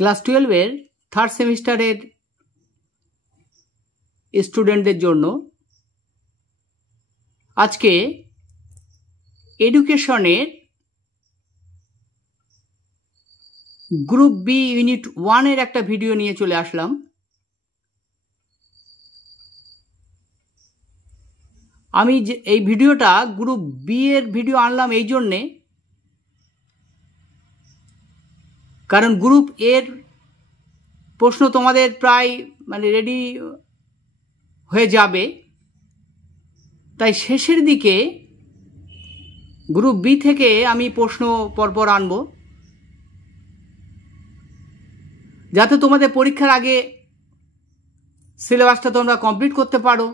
Class 12-এর third সেমিস্টারের স্টুডেন্টদের জন্য আজকে এডুকেশনের গ্রুপ বি ইউনিট 1-এর একটা ভিডিও নিয়ে চলে আসলাম। আমি যে এই ভিডিওটা গ্রুপ বি এর ভিডিও আনলাম এই জন্যে, কারণ গ্রুপ এর প্রশ্ন তোমাদের প্রায় রেডি হয়ে যাবে, তাই শেষের দিকে গ্রুপ বি থেকে আমি প্রশ্ন পরপর আনব, যাতে তোমাদের পরীক্ষার আগে সিলেবাসটা তোমরা কমপ্লিট করতে পারো।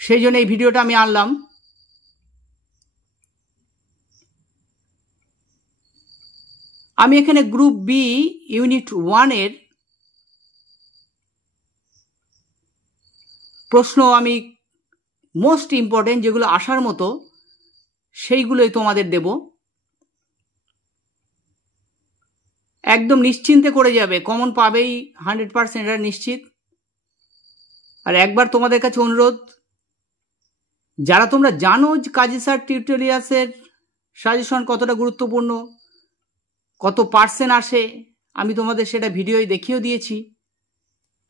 সেই জন্য এই ভিডিওটা আমি আনলাম। আমি এখানে গ্রুপ বি ইউনিট 1-এর প্রশ্ন আমি মোস্ট ইম্পর্টেন্ট যেগুলো আসার মতো সেইগুলোই তোমাদের দেব। একদম নিশ্চিন্তে করে যাবে, কমন পাবেই 100%, এটা নিশ্চিত। আর একবার তোমাদের কাছে অনুরোধ, যারা তোমরা জানো কাজী স্যার টিউটোরিয়ালসের সাজেশন কতটা গুরুত্বপূর্ণ, কত পার্সেন্ট আসে, আমি তোমাদের সেটা ভিডিওই দেখিয়েও দিয়েছি,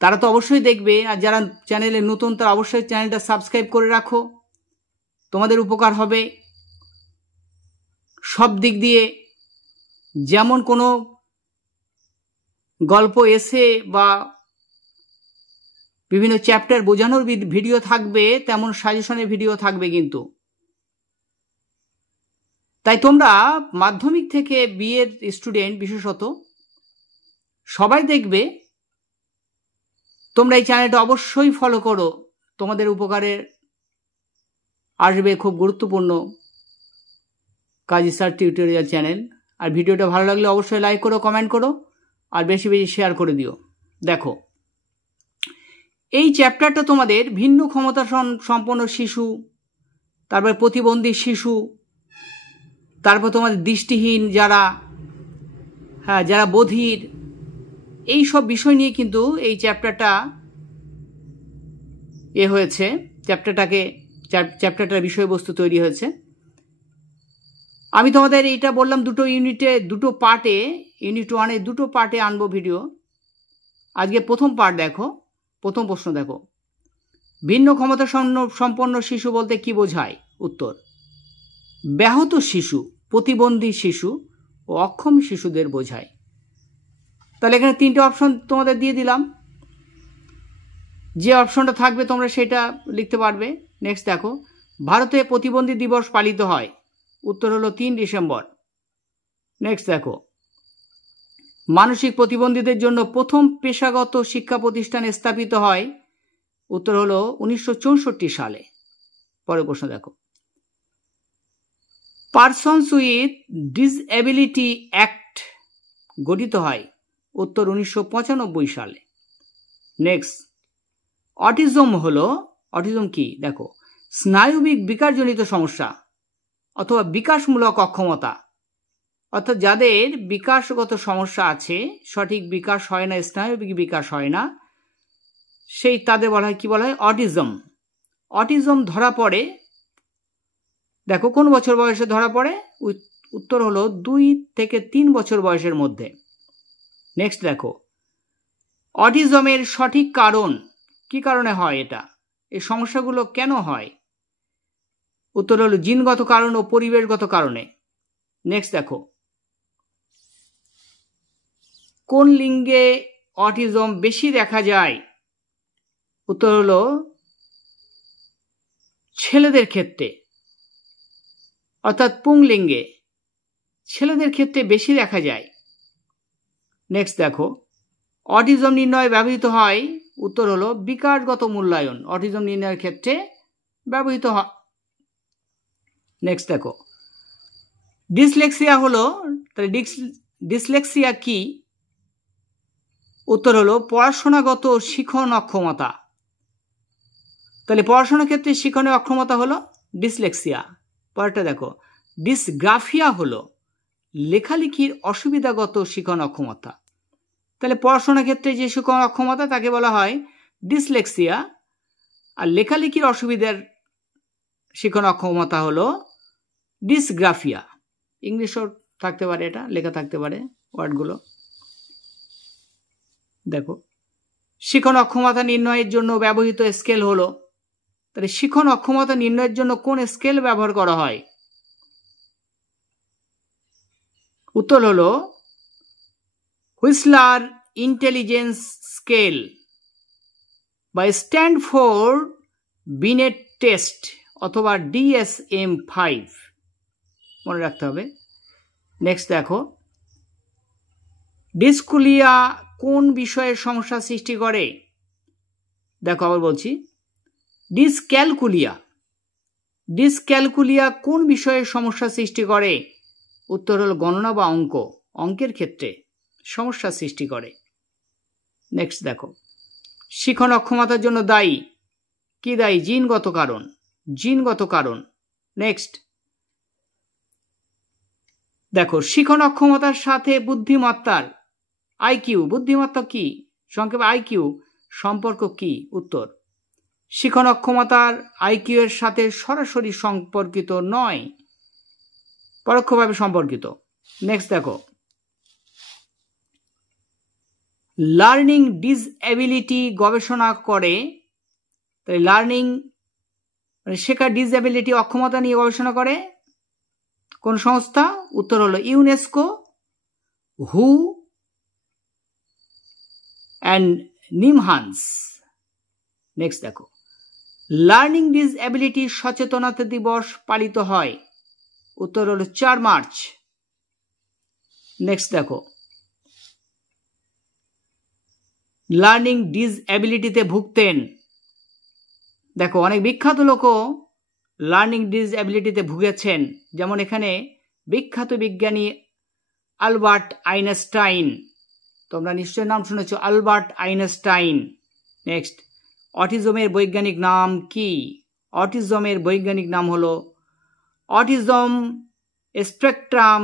তারা তো অবশ্যই দেখবে। আর যারা চ্যানেলে নতুন তারা অবশ্যই চ্যানেলটা সাবস্ক্রাইব করে রাখো, তোমাদের উপকার হবে সব দিক দিয়ে। যেমন কোনো গল্প এসে বা বিভিন্ন চ্যাপ্টার বোঝানোর ভিডিও থাকবে, তেমন সাজেশনের ভিডিও থাকবে কিন্তু। তাই তোমরা মাধ্যমিক থেকে বিএর স্টুডেন্ট বিশেষত সবাই দেখবে, তোমরা এই চ্যানেলটা অবশ্যই ফলো করো, তোমাদের উপকারে আসবে। খুব গুরুত্বপূর্ণ কাজী স্যার টিউটোরিয়াল চ্যানেল। আর ভিডিওটা ভালো লাগলে অবশ্যই লাইক করো, কমেন্ট করো, আর বেশি বেশি শেয়ার করে দিও। দেখো, এই চ্যাপ্টারটা তোমাদের ভিন্ন ক্ষমতা সম্পন্ন শিশু, তারপর প্রতিবন্ধী শিশু, তারপর তোমাদের দৃষ্টিহীন যারা, যারা বধির, এই সব বিষয় নিয়ে কিন্তু এই চ্যাপ্টারটা হয়েছে। চ্যাপ্টারটার বিষয়বস্তু তৈরি হয়েছে। আমি তোমাদের এইটা বললাম দুটো পার্টে, ইউনিট 1-এ দুটো পার্টে আনবো ভিডিও। আজকে প্রথম পার্ট দেখো, প্রথম প্রশ্ন দেখো, ভিন্ন ক্ষমতা সম্পন্ন শিশু বলতে কি বোঝায়? উত্তর: ব্যাহত শিশু, প্রতিবন্ধী শিশু ও অক্ষম শিশুদের বোঝায়। তাহলে এখানে 3টে অপশন তোমাদের দিয়ে দিলাম, যে অপশনটা থাকবে তোমরা সেটা লিখতে পারবে। নেক্সট দেখো, ভারতে প্রতিবন্ধী দিবস পালিত হয়। উত্তর হলো 3 ডিসেম্বর। নেক্সট দেখো, মানসিক প্রতিবন্ধীদের জন্য প্রথম পেশাগত শিক্ষা প্রতিষ্ঠান স্থাপিত হয়। উত্তর হলো 1964 সালে। পরের প্রশ্ন দেখো, পারসনস উইথ ডিসএবিলিটি অ্যাক্ট গঠিত হয়। উত্তর 1995 সালে। নেক্সট, অটিজম কি? দেখো, স্নায়বিক বিকারজনিত সমস্যা অথবা বিকাশমূলক অক্ষমতা, অর্থাৎ যাদের বিকাশগত সমস্যা আছে, সঠিক বিকাশ হয় না, স্নায়বিক বিকাশ হয় না, সেই তাদের বলা হয়, কি বলা হয়? অটিজম। অটিজম ধরা পড়ে, দেখো কোন বছর বয়সে ধরা পড়ে? উত্তর হলো 2 থেকে 3 বছর বয়সের মধ্যে। নেক্সট দেখো, অটিজমের সঠিক কারণ, কি কারণে হয় এটা, এই সমস্যাগুলো কেন হয়? উত্তর হলো জিনগত কারণ ও পরিবেশগত কারণে। নেক্সট দেখো, কোন লিঙ্গে অটিজম বেশি দেখা যায়? উত্তর হলো ছেলেদের ক্ষেত্রে, অর্থাৎ পুংলিঙ্গে ছেলেদের ক্ষেত্রে বেশি দেখা যায়। নেক্সট দেখো, অটিজম নির্ণয়ে ব্যবহৃত হয়। উত্তর হলো বিকাশগত মূল্যায়ন অটিজম নির্ণয়ের ক্ষেত্রে ব্যবহৃত হয়। নেক্সট দেখো, ডিসলেক্সিয়া হলো, তাহলে ডিসলেক্সিয়া কি? উত্তর হলো পড়াশোনাগত শিখন অক্ষমতা। তাহলে পড়াশোনার ক্ষেত্রে শিখনের অক্ষমতা হলো ডিসলেক্সিয়া। পরেরটা দেখো, ডিসগ্রাফিয়া হলো লেখালেখির অসুবিধাগত শিখন অক্ষমতা। তাহলে পড়াশোনার ক্ষেত্রে যে শিখন অক্ষমতা তাকে বলা হয় ডিসলেক্সিয়া, আর লেখালেখির অসুবিধার শিখন অক্ষমতা হলো ডিসগ্রাফিয়া। ইংলিশও থাকতে পারে, এটা লেখা থাকতে পারে ওয়ার্ডগুলো। দেখো, শিখন অক্ষমতা নির্ণয়ের জন্য ব্যবহৃত স্কেল হলো, তাহলে শিখন অক্ষমতা নির্ণয়ের জন্য কোন স্কেল ব্যবহার করা হয়? উত্তর হলো হুইসলার ইন্টেলিজেন্স স্কেল বা স্ট্যান্ডফোর্ড বিনেট টেস্ট অথবা DSM-5 মনে রাখতে হবে। নেক্সট দেখো, ডিসকুলিয়া কোন বিষয়ের সমস্যা সৃষ্টি করে? দেখো আবার বলছি, ডিসক্যালকুলিয়া কোন বিষয়ের সমস্যা সৃষ্টি করে? উত্তর হল গণনা বা অঙ্কের ক্ষেত্রে সমস্যা সৃষ্টি করে। নেক্সট দেখো, শিখন অক্ষমতার জন্য দায়ী কি? দায়ী জিনগত কারণ। নেক্সট দেখো, শিখন অক্ষমতার সাথে বুদ্ধিমত্তার বুদ্ধিমত্তা কি, সংক্ষেপে আইকিউ সম্পর্ক কি? উত্তর, শিখন অক্ষমতার আইকিউ এর সাথে সরাসরি সম্পর্কিত নয়, পরোক্ষভাবে সম্পর্কিত। নেক্সট দেখো, লার্নিং ডিসএবিলিটি গবেষণা করে, তাই লার্নিং শেখার ডিসএবিলিটি অক্ষমতা নিয়ে গবেষণা করে কোন সংস্থা? উত্তর হলো UNESCO, who and NIMHANS. Next দেখো, লার্নিং ডিসএবিলিটি সচেতনতা দিবস পালিত হয়। উত্তর হলো 4 মার্চ। নেক্সট দেখো, লার্নিং ডিসএবিলিটিতে ভুগতেন। দেখো, অনেক বিখ্যাত লোকও লার্নিং ডিসএবিলিটিতে ভুগেছেন, যেমন এখানে বিখ্যাত বিজ্ঞানী আলবার্ট আইনস্টাইন, তোমরা নিশ্চয় নাম শুনেছ, আলবার্ট আইনস্টাইন। নেক্সট, অটিজমের বৈজ্ঞানিক নাম কি? অটিজমের বৈজ্ঞানিক নাম হলো অটিজম স্পেকট্রাম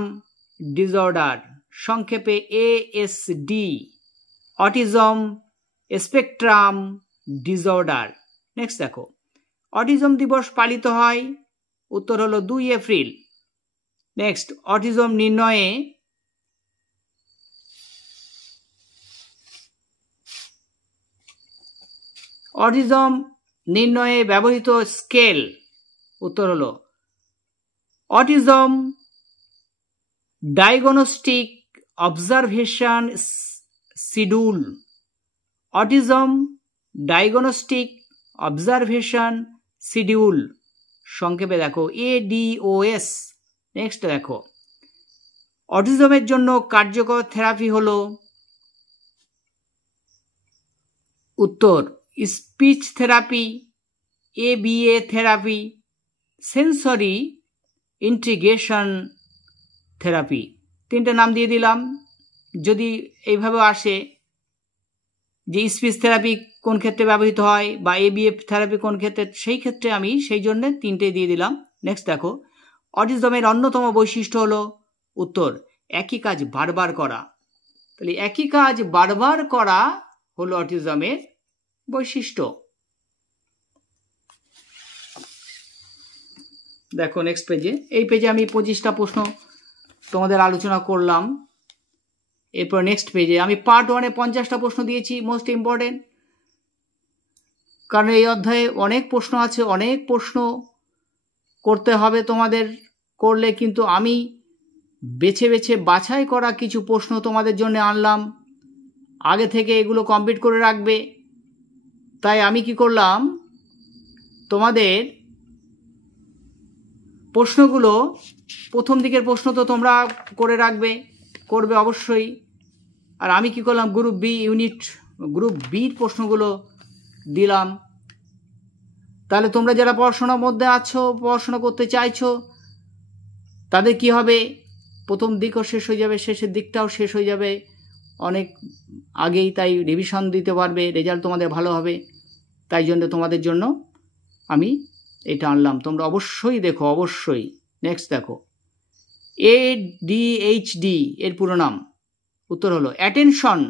ডিসঅর্ডার, সংক্ষেপে ASD, autism spectrum disorder. Next দেখো, অটিজম দিবস পালিত হয়। উত্তর হলো 2 এপ্রিল। নেক্সট, অটিজম নির্ণয়ে ব্যবহৃত স্কেল। উত্তর হলো autism diagnostic observation schedule, autism diagnostic observation schedule, সংক্ষেপে দেখো ADOS। নেক্সট দেখো, অটিজমের জন্য কার্যকর থেরাপি হলো? উত্তর, speech therapy, ABA therapy, sensory integration therapy. 3টে নাম দিয়ে দিলাম, যদি এইভাবে আসে যে স্পিচ থেরাপি কোন ক্ষেত্রে ব্যবহৃত হয় বা ABA থেরাপি কোন ক্ষেত্রে, সেই ক্ষেত্রে আমি সেই জন্য 3টে দিয়ে দিলাম। নেক্সট দেখো, অটিজমের অন্যতম বৈশিষ্ট্য হলো? উত্তর, একই কাজ বারবার করা। তাহলে একই কাজ বারবার করা হলো অটিজমের বৈশিষ্ট্য। দেখো নেক্সট পেজে, এই পেজে আমি 25টা প্রশ্ন তোমাদের আলোচনা করলাম। এরপর নেক্সট পেজে আমি পার্ট 1-এ 50টা প্রশ্ন দিয়েছি, মোস্ট ইম্পর্টেন্ট, কারণ এই অধ্যায়ে অনেক প্রশ্ন আছে, অনেক প্রশ্ন করতে হবে তোমাদের, করলে কিন্তু আমি বেছে বেছে বাছাই করা কিছু প্রশ্ন তোমাদের জন্য আনলাম, আগে থেকে এগুলো কমপ্লিট করে রাখবে। তাই আমি কি করলাম, তোমাদের প্রশ্নগুলো, প্রথম দিকের প্রশ্ন তো তোমরা করবে অবশ্যই, আর আমি কি করলাম, গ্রুপ বির প্রশ্নগুলো দিলাম। তাহলে তোমরা যারা পড়াশোনার মধ্যে আছো, পড়াশোনা করতে চাইছো, তাদের কি হবে, প্রথম দিকও শেষ হয়ে যাবে, শেষের দিকটাও শেষ হয়ে যাবে অনেক আগেই, তাই রিভিশন দিতে পারবে, রেজাল্ট তোমাদের ভালো হবে। তাই জন্য তোমাদের জন্য আমি এটা আনলাম, তোমরা অবশ্যই দেখো, অবশ্যই। নেক্সট দেখো, ADHD এর পুরো নাম? উত্তর হলো attention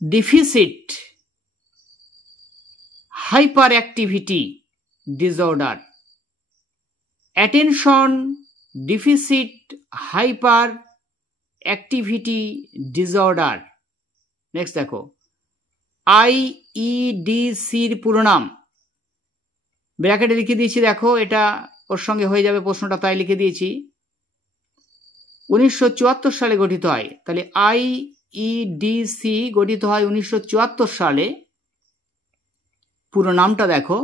deficit hyper activity disorder. Attention deficit hyper activity disorder. Next দেখো, IEDCর পুরো নাম ব্র্যাকেটে লিখে দিয়েছি, দেখো এটা ওর সঙ্গে হয়ে যাবে প্রশ্নটা, তাই লিখে দিয়েছি। 1974 সালে গঠিত হয়, তাহলে IEDC গঠিত হয় 1974 সালে। পুরো নামটা দেখো,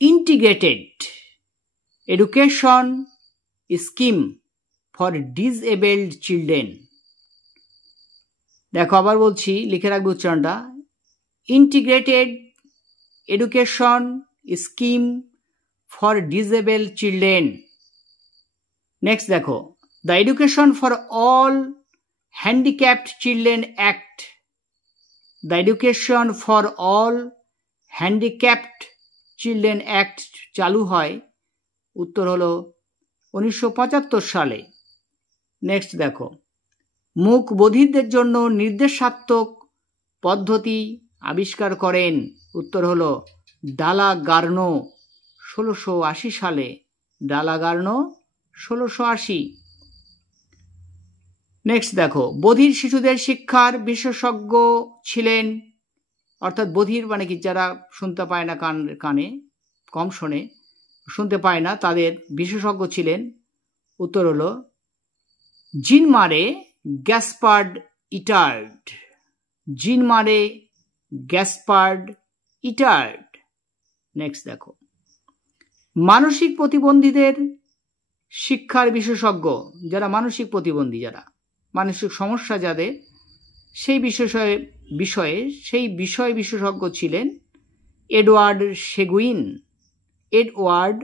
integrated education scheme for disabled children. দেখো আবার বলছি, লিখে রাখবে উচ্চারণটা, integrated education scheme for disabled children. Next দেখো, the education for all handicapped children act. The education for all handicapped children act চালু হয়, উত্তর হলো 1975 সালে। নেক্সট দেখো, মূক বধিরদের জন্য নির্দেশাত্মক পদ্ধতি আবিষ্কার করেন, উত্তর হলো ডালা গার্নো 1680 সালে। ডালা গার্নো 1680। নেক্সট দেখো, বধির শিশুদের শিক্ষার বিশেষজ্ঞ ছিলেন, অর্থাৎ বধির মানে কি, যারা শুনতে পায় না, কানে কম শোনে, শুনতে পায় না, তাদের বিশেষজ্ঞ ছিলেন, উত্তর হলো জিন মারে গ্যাসপার্ড ইটার্ড। জিন মারে গ্যাসপার্ড ইটার্ড। নেক্সট দেখো, মানসিক প্রতিবন্ধীদের শিক্ষার বিশেষজ্ঞ, যারা মানসিক প্রতিবন্ধী, যারা মানসিক সমস্যা যাদের, সেই বিষয়ে সেই বিষয় বিশেষজ্ঞ ছিলেন এডওয়ার্ড সেগুইন। এডওয়ার্ড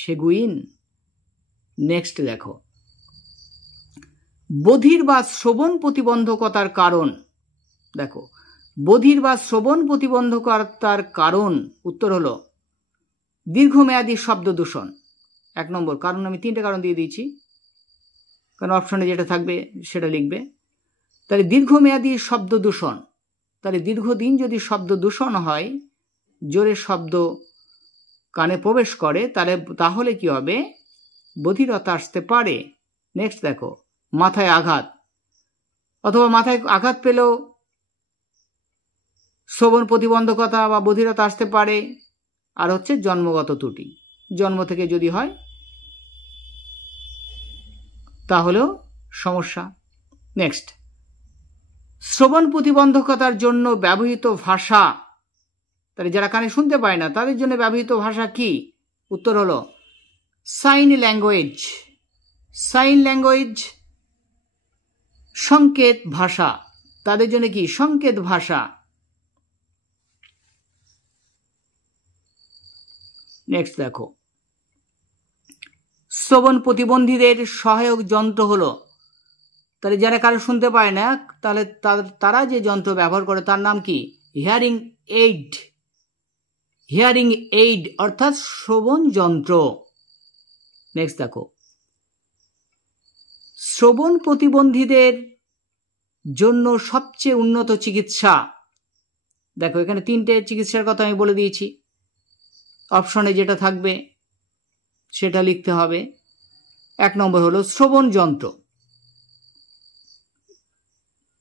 সেগুইন। নেক্সট দেখো, বধির বা শ্রবণ প্রতিবন্ধকতার কারণ। দেখো, বধির বা শ্রবণ প্রতিবন্ধকতার কারণ, উত্তর হলো দীর্ঘমেয়াদী শব্দ দূষণ। 1 নম্বর কারণ, আমি 3টে কারণ দিয়ে দিয়েছি, কারণ অপশনে যেটা থাকবে সেটা লিখবে। তাহলে দীর্ঘমেয়াদী শব্দ দূষণ, তাহলে দীর্ঘদিন যদি শব্দ দূষণ হয়, জোরে শব্দ কানে প্রবেশ করে, তাহলে কি হবে, বধিরতা আসতে পারে। নেক্সট দেখো, মাথায় আঘাত, অথবা মাথায় আঘাত পেলেও শ্রবণ প্রতিবন্ধকতা বা বধিরতা আসতে পারে। আর হচ্ছে জন্মগত ত্রুটি, জন্ম থেকে যদি হয় তাহলেও সমস্যা। নেক্সট, শ্রবণ প্রতিবন্ধকতার জন্য ব্যবহৃত ভাষা, তাহলে যারা কানে শুনতে পায় না তাদের জন্য ব্যবহৃত ভাষা কি, উত্তর হলো সাইন ল্যাঙ্গুয়েজ। সাইন ল্যাঙ্গুয়েজ, সংকেত ভাষা, তাদের জন্য কি, সংকেত ভাষা। নেক্সট দেখো, শ্রবণ প্রতিবন্ধীদের সহায়ক যন্ত্র হলো, তাহলে যারা কারো শুনতে পায় না, তাহলে তারা যে যন্ত্র ব্যবহার করে তার নাম কি, হিয়ারিং এইড। হিয়ারিং এইড অর্থাৎ শ্রবণ যন্ত্র। নেক্সট দেখো, শ্রবণ প্রতিবন্ধীদের জন্য সবচেয়ে উন্নত চিকিৎসা। দেখো এখানে 3টে চিকিৎসার কথা আমি বলে দিয়েছি, অপশনে যেটা থাকবে সেটা লিখতে হবে। 1 নম্বর হলো শ্রবণ যন্ত্র।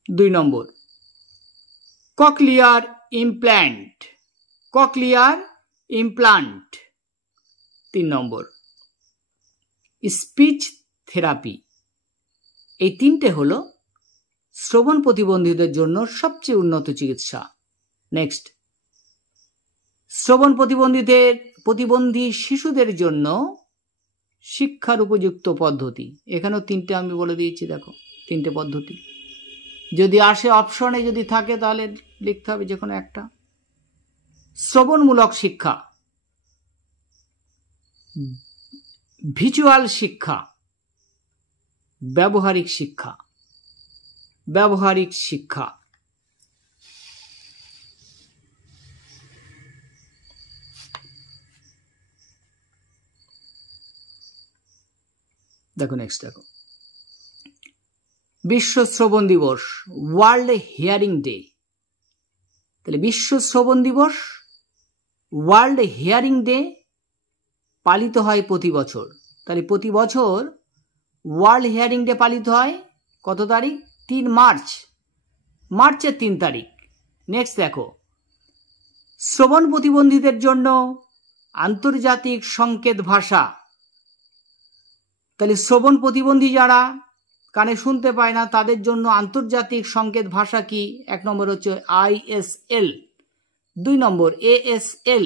2 নম্বর ককলিয়ার ইমপ্ল্যান্ট। Cochlear implant. 3 নম্বর স্পিচ থেরাপি। এই 3টে হলো শ্রবণ প্রতিবন্ধীদের জন্য সবচেয়ে উন্নত চিকিৎসা। নেক্সট, শ্রবণ প্রতিবন্ধী শিশুদের জন্য শিক্ষার উপযুক্ত পদ্ধতি। এখানেও 3টে আমি বলে দিয়েছি, দেখো 3টে পদ্ধতি, যদি আসে অপশনে যদি থাকে তাহলে লিখতে হবে যে কোনো একটা। শ্রবণমূলক শিক্ষা, ভিজুয়াল শিক্ষা, ব্যবহারিক শিক্ষা। ব্যবহারিক শিক্ষা। দেখো নেক্সট দেখো, বিশ্ব শ্রবণ দিবস, ওয়ার্ল্ড হিয়ারিং ডে। তাহলে বিশ্ব শ্রবণ দিবস, ওয়ার্ল্ড হিয়ারিং ডে পালিত হয় প্রতি বছর। তাহলে প্রতি বছর ওয়ার্ল্ড হিয়ারিং ডে পালিত হয় কত তারিখ? 3 মার্চ, মার্চের 3 তারিখ। নেক্সট দেখো, শ্রবণ প্রতিবন্ধীদের জন্য আন্তর্জাতিক সংকেত ভাষা। তাহলে শ্রবণ প্রতিবন্ধী যারা কানে শুনতে পায় না তাদের জন্য আন্তর্জাতিক সংকেত ভাষা কি? 1 নম্বর হচ্ছে ISL, 2 নম্বর ASL,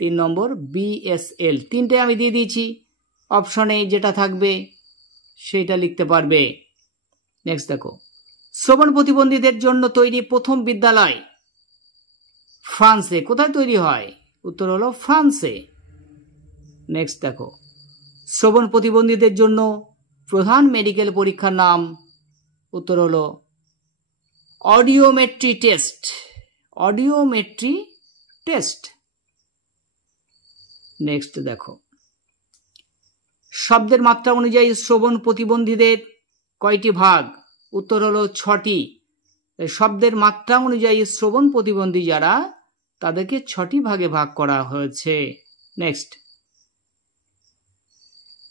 3 নম্বর BSL। তিনটে আমি দিয়ে দিয়েছি, অপশনে যেটা থাকবে সেটা লিখতে পারবে। নেক্সট দেখো, শ্রবণ প্রতিবন্ধীদের জন্য তৈরি প্রথম বিদ্যালয় ফ্রান্সে। কোথায় তৈরি হয়? উত্তর হলো ফ্রান্সে। নেক্সট দেখো, শ্রবণ প্রতিবন্ধীদের জন্য প্রধান মেডিকেল পরীক্ষার নাম। উত্তর হলো audiometry test, audiometry test. Next দেখো, শব্দের মাত্রা অনুযায়ী শ্রবণ প্রতিবন্ধীদের কয়টি ভাগ? উত্তর হলো 6টি। শব্দের মাত্রা অনুযায়ী শ্রবণ প্রতিবন্ধী যারা তাদেরকে 6টি ভাগে ভাগ করা হয়েছে। নেক্সট,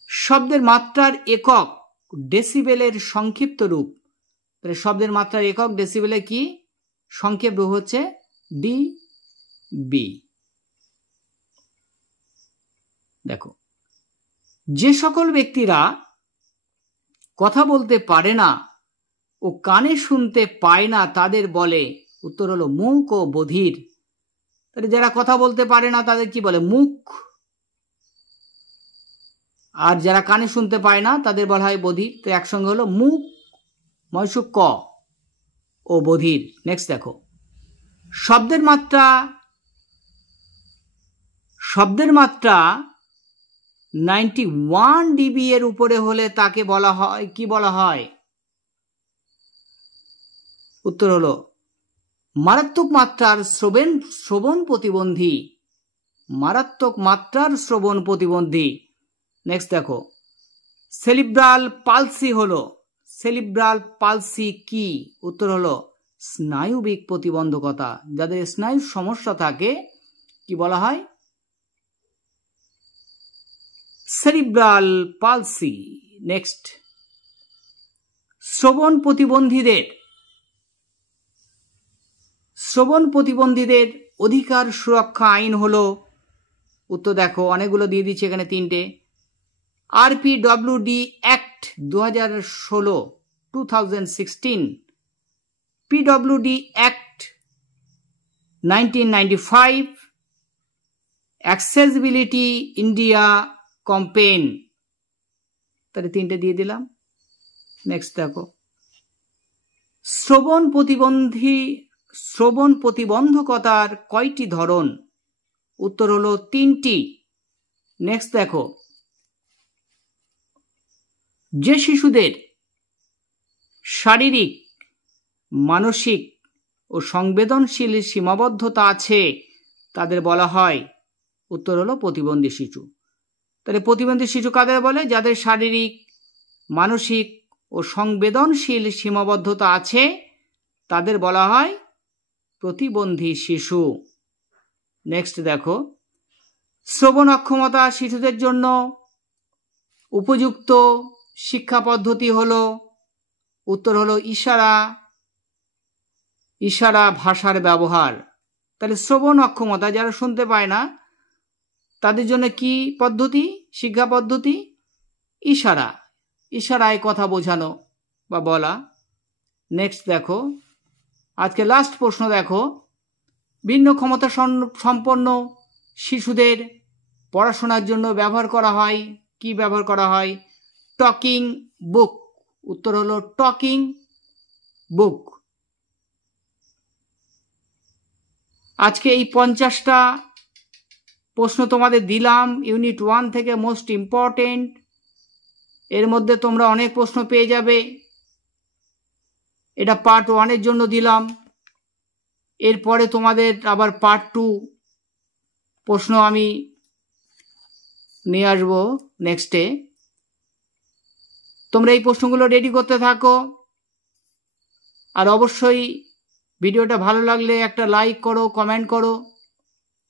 শব্দের মাত্রার একক ডেসিবেলের সংক্ষিপ্ত রূপ। শব্দের মাত্রার একক ডেসিবেলের কি সংক্ষেপ রূপ? হচ্ছে DB। দেখো, যে সকল ব্যক্তিরা কথা বলতে পারে না ও কানে শুনতে পায় না তাদের বলে। উত্তর হলো মূক ও বধির। তাহলে যারা কথা বলতে পারে না তাদের কি বলে? মূক। আর যারা কানে শুনতে পায় না তাদের বলা হয় বধির। তো একসঙ্গে হলো মূক ময়সুক ক ও বধির। নেক্সট দেখো, শব্দের মাত্রা 91 dB এর উপরে হলে তাকে বলা হয় কি? বলা হয়? উত্তর হলো মারাত্মক মাত্রার শ্রবণ প্রতিবন্ধী, মারাত্মক মাত্রার শ্রবণ প্রতিবন্ধী। নেক্সট দেখো, সেরিব্রাল পালসি হলো, সেরিব্রাল পালসি কি? উত্তর হলো স্নায়ুবিক প্রতিবন্ধকতা। যাদের স্নায়ুর সমস্যা থাকে কি বলা হয়? Cerebral palsy. নেক্সট, শ্রবণ প্রতিবন্ধীদের অধিকার সুরক্ষা আইন হলো। উত্তর দেখো, অনেকগুলো দিয়ে দিচ্ছি এখানে, 3টে। RPWD act 2016, PWD act 1995, accessibility India campaign. তাহলে 3টে দিয়ে দিলাম। নেক্সট দেখো, শ্রবণ প্রতিবন্ধকতার কয়টি ধরন? উত্তর হলো 3টি। নেক্সট দেখো, যে শিশুদের শারীরিক, মানসিক ও সংবেদনশীল সীমাবদ্ধতা আছে তাদের বলা হয়। উত্তর হলো প্রতিবন্ধী শিশু। তাহলে প্রতিবন্ধী শিশু কাদের বলে? যাদের শারীরিক, মানসিক ও সংবেদনশীল সীমাবদ্ধতা আছে তাদের বলা হয় প্রতিবন্ধী শিশু। নেক্সট দেখো, শ্রবণ অক্ষমতা শিশুদের জন্য উপযুক্ত শিক্ষা পদ্ধতি হলো। উত্তর হলো ইশারা ভাষার ব্যবহার। তাহলে শ্রবণ অক্ষমতা যারা শুনতে পায় না তাদের জন্য কি পদ্ধতি? শিক্ষা পদ্ধতি ইশারায় কথা বোঝানো বা বলা। নেক্সট দেখো, আজকে লাস্ট প্রশ্ন দেখো, ভিন্ন ক্ষমতা সম্পন্ন শিশুদের পড়াশোনার জন্য ব্যবহার করা হয় কি? ব্যবহার করা হয় টকিং বুক। উত্তর হলো টকিং বুক। আজকে এই 50টা প্রশ্ন তোমাদের দিলাম, ইউনিট 1 থেকে মোস্ট ইম্পর্টেন্ট। এর মধ্যে তোমরা অনেক প্রশ্ন পেয়ে যাবে। এটা পার্ট 1-এর জন্য দিলাম। এরপরে তোমাদের আবার পার্ট 2 প্রশ্ন আমি নিয়ে আসবো নেক্সটে। তোমরা এই প্রশ্নগুলো রেডি করতে থাকো। আর অবশ্যই ভিডিওটা ভালো লাগলে একটা লাইক করো, কমেন্ট করো,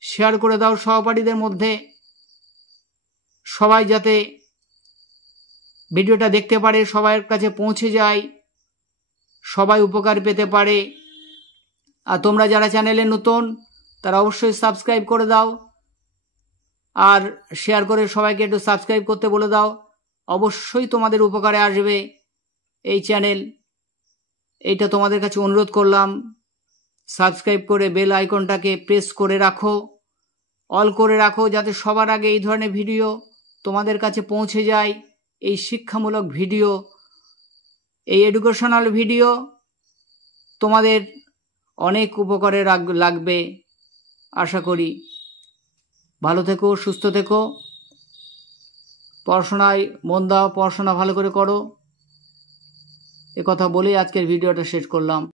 শেয়ার করে দাও সহপাঠীদের মধ্যে, সবাই যাতে ভিডিওটা দেখতে পারে, সবার কাছে পৌঁছে যায়, সবাই উপকার পেতে পারে। আর তোমরা যারা চ্যানেলে নতুন তারা অবশ্যই সাবস্ক্রাইব করে দাও আর শেয়ার করে সবাইকে একটু সাবস্ক্রাইব করতে বলে দাও। অবশ্যই তোমাদের উপকারে আসবে এই চ্যানেল, এইটা তোমাদের কাছে অনুরোধ করলাম। সাবস্ক্রাইব করে বেল আইকনটাকে প্রেস করে রাখো, অল করে রাখো, যাতে সবার আগে এই ধরনের ভিডিও তোমাদের কাছে পৌঁছে যায়। এই শিক্ষামূলক ভিডিও, এই এডুকেশনাল ভিডিও তোমাদের অনেক উপকারে লাগবে আশা করি। ভালো থেকো, সুস্থ থেকো, পড়াশোনায় মন দাও, পড়াশোনা ভালো করে করো। এ কথা বলেই আজকের ভিডিওটা শেষ করলাম।